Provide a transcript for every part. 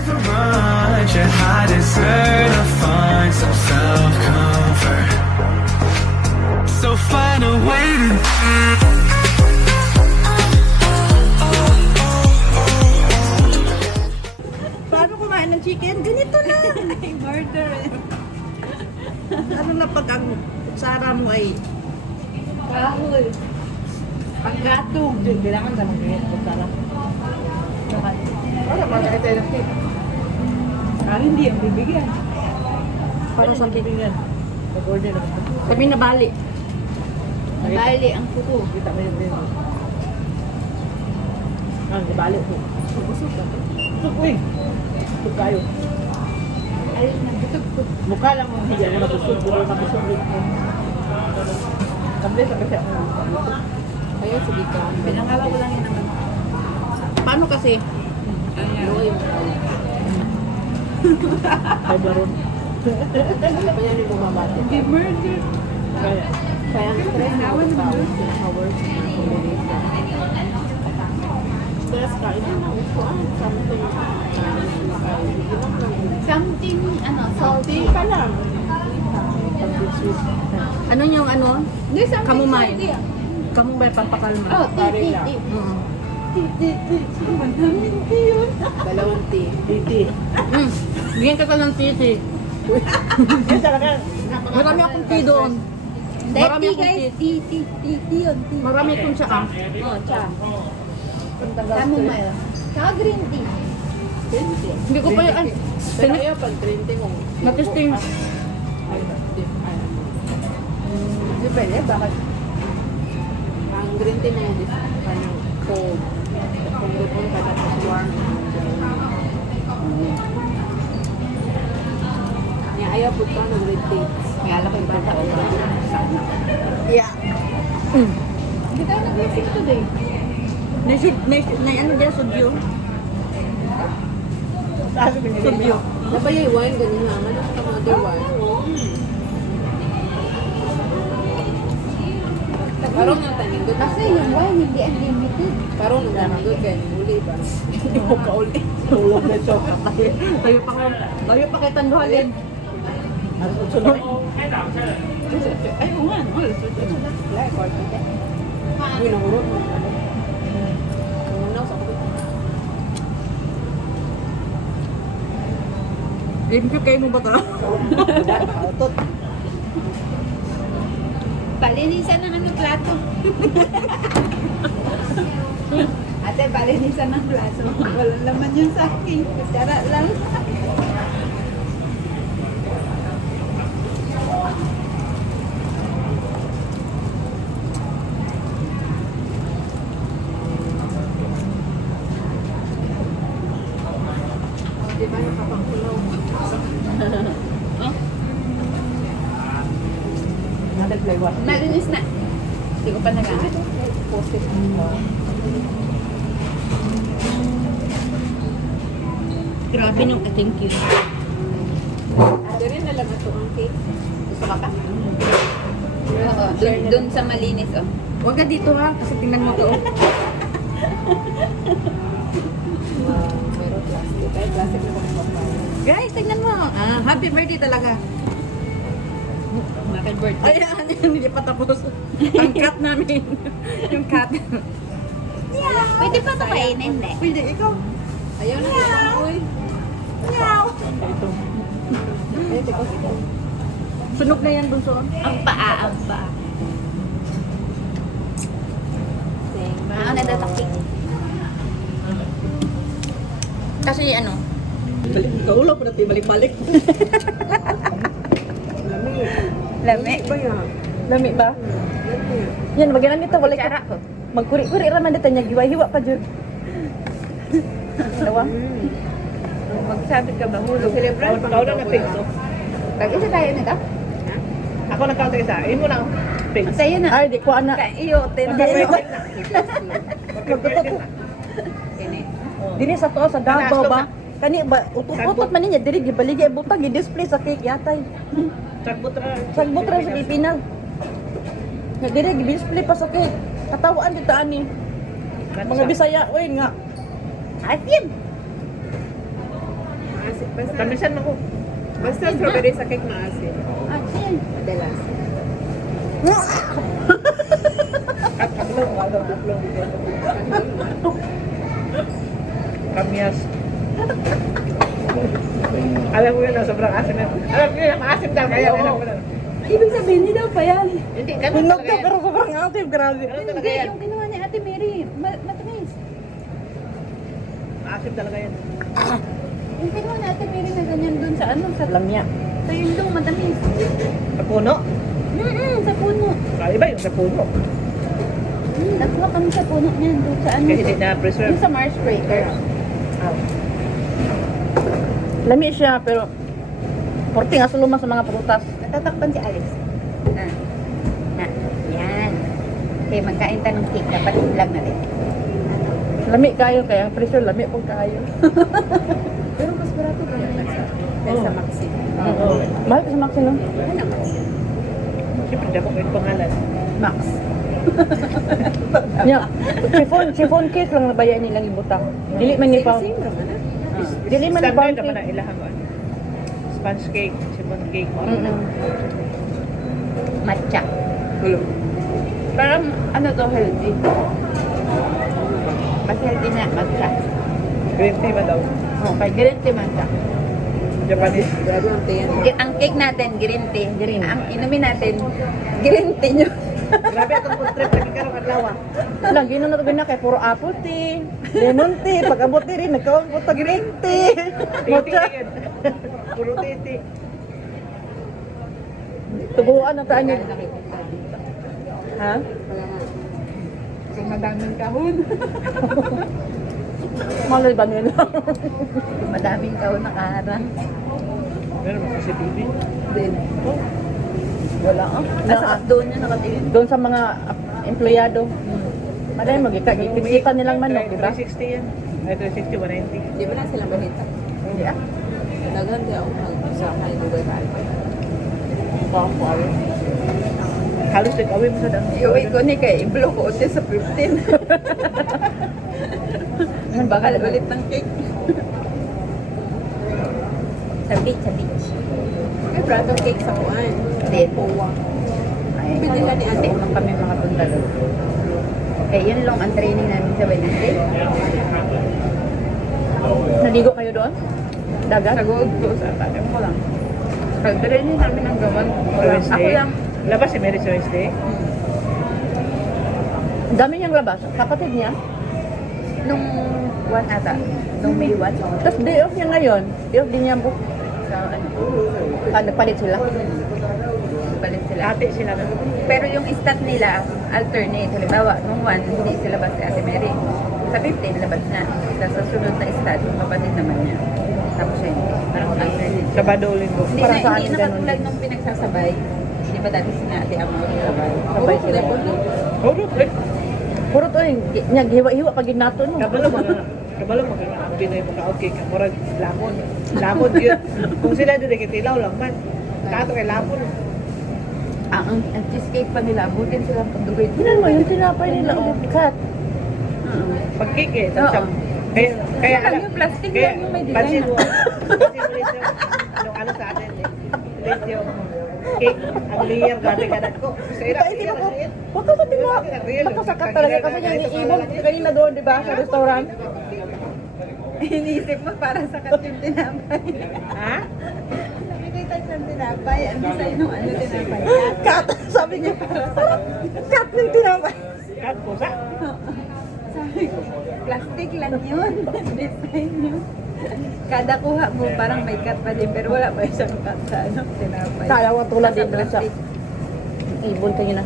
never run. Yet I deserve to find some self-comfort. So find a way to Paano kumain ng chicken? Ganito na. Murder eh. Ano na pag ang kutsara mo ay Kahol. Pagkatog. kailangan sa mga kutsara. Para makakita ng tip. Hindi ang bibigyan. Para sa bibigyan. Pag-order na. Sabi na bali. Bali ang kuko. Kita mo yung din. Bali ko. Busog ba? Busog ko eh. Busog kayo. Ayun na, busog ko. Mukha lang ang hindi ako nabusog. Pero nabusog din ko. Sabi sa kasi ako. Kaya sige ka. Pinangala ko lang yun naman. Paano kasi? Ayan. Ay, baron. Kaya hindi bumabati. Hindi murder. Kaya. Kaya ang stress na ako sa hours. Stress ka. Ito na upuan. Something, salty. Pa lang. Ano yung ano? Hindi, something Kamumay. salty ah. Kamumay pampakalma. Oh, tea. Oo. Madaming tea yun. Dalawang tea. Titi. Bigyan ka ng titi. Marami akong tea doon. Marami Tea akong guys, tea. tea yun. Tea. Marami akong siya. Oh, cha. Chamomile. Tsaka green tea. Hindi ko pa yan. Pero ayaw pag green tea mo. Natisting. Hindi pwede, bakit? Ang green tea mo, parang cold. Kung lupon ka tapos warm. Ayaw po ito ng green tea. May alam ko yung bata ko. Yeah. Hindi tayo nag-music today. May ano dyan, sudyo. Sudyo. Dapat yung wine ganun na. Ano sa mother wine? Karoon ng taninggot. Kasi yung wine hindi unlimited. Karoon ng taninggot kaya uli ba? Hindi mo ka uli. Tulog na siya. Tayo pa kay Tanduhalin. Sunod. Ay, kung nga. Wala, korte ka. Hindi na urot. Ano sa kapit? Review kayo mo ba ta? Autot. Palinisan ng ano plato. Ate, palinisan ng plato. Walang laman yun sa akin. Kutsara lang. Di ba nakapangkulaw? Nag-flavor. Nalinis na. Hindi ko pa nagamit. Post-it mo. Grabe nung thank you. Dari na lang ito ang cake. Gusto ka pa? Oo. Doon sa malinis, oh. Huwag ka dito ha, kasi tingnan mo to. Pero plastic. Ay, plastic na kung Guys, tingnan mo. Happy birthday talaga. Happy birthday. Ayan, hindi pa tapos. Ang cat namin. Yung cat. Pwede pa ito kainin, eh. Pwede, ikaw. Ayaw na yan. Uy. Meow. Ay, teko. Sunog na yan dun so. Ang paa, ang paa. Ano na datakik? Kasi ano? Balik ka ulo, pwede tayo balik-balik. Lami. Lami ba? Yan, magyanang dito, balik ka. Magkuri-kuri raman dito niya, giwa-hiwa pa dyan. Dawa? Magsabi ka ba? Hulog. Celebrate. Ikaw na na-pigso. Pag-isa tayo nito? Ako nagkauta isa. Imo na. Pig. Sa'yo na. Ay, di ko ana. Iyo, Magtutot. Dini sa to sa Davao ba? Kani ba utot-utot man niya diri gibaligi butang gi-display sa cake yatay. Sagbot ra sa Pilipina. Nga diri gi-display pa sa cake. Katawaan dito ani. Mga Bisaya oy nga. Asim. Basta, Tamisan mo ko. basta strawberry sa cake maasim. Ah, sin. Madalas. At paglong, ano, buklong. Kamyas. Alam mo yun, sobrang asim na. Alam mo yun, maasim daw. Kaya, alam mo na. Ibig sabihin, hindi daw pa yan. Hindi, ganun Hunog talaga daw, yan. pero sobrang asim, grabe. Ganun talaga Hindi, yan. yung ginawa ni Ate Mary, matamis. Maasim talaga yan. Yung ginawa ni Ate Mary na ganyan dun sa ano, sa lamya. Sa yundong matamis. Sa puno. Sa puno. Iba yung sa puno. Nakuha kami sa puno niyan, dun sa ano. Kasi hindi na-preserve. Yung sa Mars Breaker. Lami siya, pero porti nga suluma sa mga prutas. Natatakpan si Alice. Yan. Okay, magkain tayo ng cake. Dapat vlog natin. Lami kayo, kaya pressure lami po kayo. Pero mas barato ka na sa Maxi. Oo. Mahal ka sa Maxi, no? Ano? Siyempre, dapat may pangalan. Max. Yeah. Chiffon cake lang nabayan nilang ibutang. Dili man ni pa. Same lang, ano? Dili man ni Standard pound naman na cake. ilahan mo. Sponge cake, chiffon cake. Matcha. Hulo. Parang ano to, healthy. Mas healthy na matcha. Green tea ba daw? Okay, green tea matcha. Japanese. Grabe ang tingin. Ang cake natin, green tea. Green. Ang inumin natin, green tea nyo. Grabe itong food trip. Nagkaroon ang lawa. Lagi na natin kay puro apple tea, lemon tea, pag-abot tea rin, nagkaon po ta green tea. Titi Matcha. yun. Puro titi. Tubuan na taan yun. Ha? Kung madaming kahon. Malay ba nila? Madaming kahon nakaharang. Meron mo kasi bibi. Din. Wala ah. Nasa doon niya nakatingin. Doon sa mga empleyado. Malay magkikita nilang manok, di ba? 360 yan. Ay, 360, 190. Di ba na sila balita? Hindi ah. Daghan di ako mag-usama yung Dubai ka alpa. Halos take-away mo sa dang. Iuwi ko ni kay i-block ko uti sa 15. Bakal ulit ng cake. Sa beach. May prato cake sa kuwan. Hindi. Puwa. Ay, Pwede ka ni ate. Unang kami makapunta doon. Okay, yun lang ang training namin sa Wednesday. Naligo kayo doon? Dagat? Sa Gold Coast ata. Ewan ko lang. Training namin ng gawan. Wednesday. Ako lang. Labas si Mary sa Wednesday. Ang dami niyang labas. Kapatid niya. Nung 1 ata. Nung May 1. Tapos day off niya ngayon. Day off din niya book. Sa ano? Nagpalit sila. Balik sila. Ate sila na. Pero yung stat nila, alternate. Halimbawa, nung 1, hindi sila bas si Ate Mary. Sa 15, labas na. Tapos sa sunod na stat, yung kapatid naman niya. Tapos siya hindi. Parang alternate. Sabado linggo. Hindi Para na, sa hindi akin na ganun katulad din. nung pinagsasabay. Di ba dati si Ate Amor sabay? Sabay sila. Oh, look. Puro to yung naghiwa-hiwa pag ginato no. Kabalo mo kaya ang Pinoy mo ka-okay ka. Murag lamon. Lamon yun. Kung sila doon, nagkitilaw lang man. Kato kay lamon. Ang cheesecake pa nila, butin sila pagdugay. Tingnan mo yung tinapay nila cut. Pag cake eh. Oo. Siya- Kaya, kaya Lang yung plastic kaya, lang yung may design, pansin mo, ah. pansin mo Liz, yung ano sa atin eh. Liz, yung cake, ang layer dati ganat ko. Sa ira, Ipaisip ako, huwag ka sabi mo. Nakasakat talaga kasi yung iibon kanina doon, di ba, sa restaurant. Iniisip mo para sa kat yung tinapay. Ha? Nakikita siyang tinapay. Ang design ng ano tinapay. Cut, sabi niya. Cut ng tinapay. Kat, pusa? Sabi ko, plastic lang yun. Design yun. Kada kuha mo, parang may cut pa din. Pero wala pa isang cut sa ano, tinapay. Kala ko tulad din Nasa doon sa plastic. ibon kanina.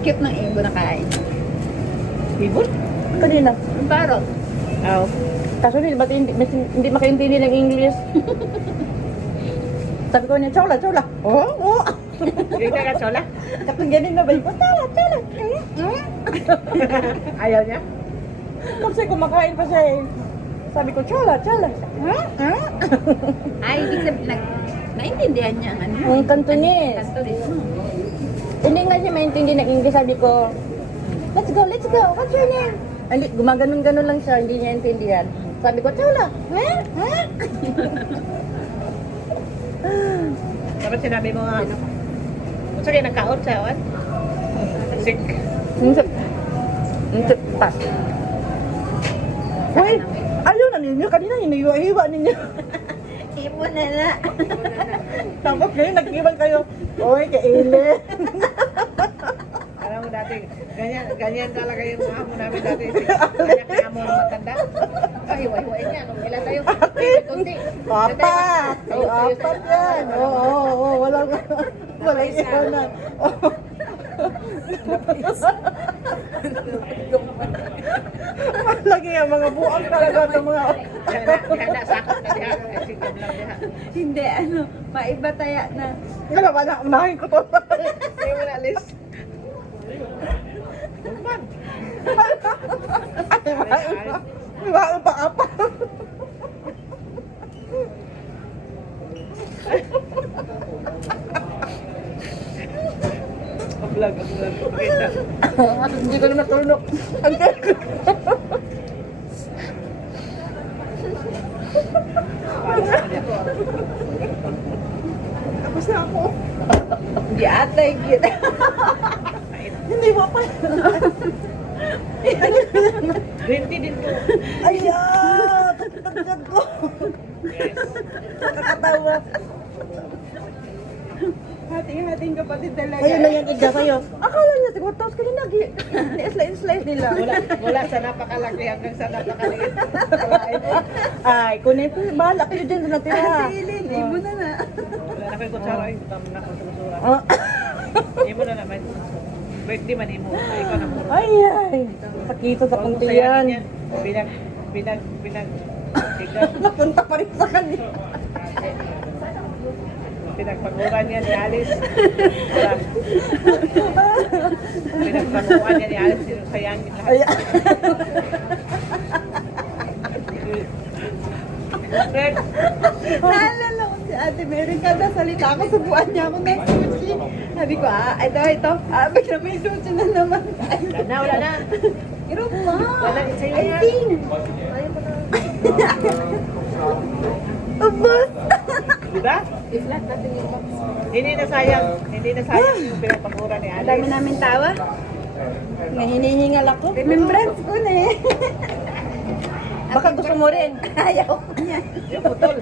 Cute ng ibon na kain. Ibon? Kanina. Ang parot. Oo. Kaso hindi makaintindi ng English. Sabi ko niya, chola, chola. Oo. Hindi ka katsola? Kapag ganun na ba yun, chola, chola. Ayaw niya? Kasi kumakain pa siya eh. Sabi ko, chola, chola. Ay, ibig sabihin, naintindihan niya ang ano. Ang Cantonese. Cantonese. Hindi nga siya maintindihan ng English. Sabi ko, let's go, let's go. What's your name? Gumaganon-ganon lang siya, hindi niya intindihan. Sabi ko, chola. Dapat sinabi mo nga. Kung sa'yo nagkaot sa'yo, an? Sick. Hindi pa. Uy, ayaw na ninyo. Kanina hiniwa-hiwa ninyo. Ipo na na. Tapos ngayon nag-iwan kayo. Uy, kaili. Alam mo dati, ganyan talaga yung mga amo namin dati. Kanya amo ng matanda. Ay, hiwa-hiwain niya. Nung ilan tayo? Kunti. Apat! Apat yan! Oo, walang iwanan. Lagi ang mga buang talaga ng mga... Handa, sakot na diha. Sikap lang diha. Hindi, maiba taya na. Kaya ba na, unahin ko to. Hindi mo na list. Human. Iwanan pa apa. Vlog. Pakita. Hindi ko na matulog. Tapos na ako. Hindi atay, kita. Hindi mo pa. Green tea din to. Ayan! Tagtagtag ko. Nakakatawa. Hating-hating kapatid talaga. Kayo na yan, Ida, kayo. Akala niya, siguro tapos kanina, ni-slice nila. Mula sa napakalaki hanggang sa napakaliit. Kalain mo. Ay, kunin ko, bahala kayo dyan sa natira. Silin, ibo na na. Wala na kayo kutsara. Ay, butam na kung sumusura. Ah. Hindi mo na naman. Birthday man mo. Ay, ikaw na muna. Ay, sakito sa kuntiyan. Tigang. Napunta pa rin sa kanya. Pinagpaguran niya ni Alice. Pinagpaguran niya ni Alice. Sinusayangin lahat. Ay, Fred, Naalala ko si Ate Mary, kada salita ako, subuan niya ako ng sushi. Sabi ko, ito. Bigla may sushi na naman. wala na. Pero ma, Wala, sa'yo I yan. think. Ubus. Diba? I-flat natin yung box. Hindi na sayang yung pinagpaguran ni Ang dami Alice. namin tawa. nga hinihingal ako. Remembrance ko na eh. Baka gusto mo rin. Ayaw ko niya. Yung putol.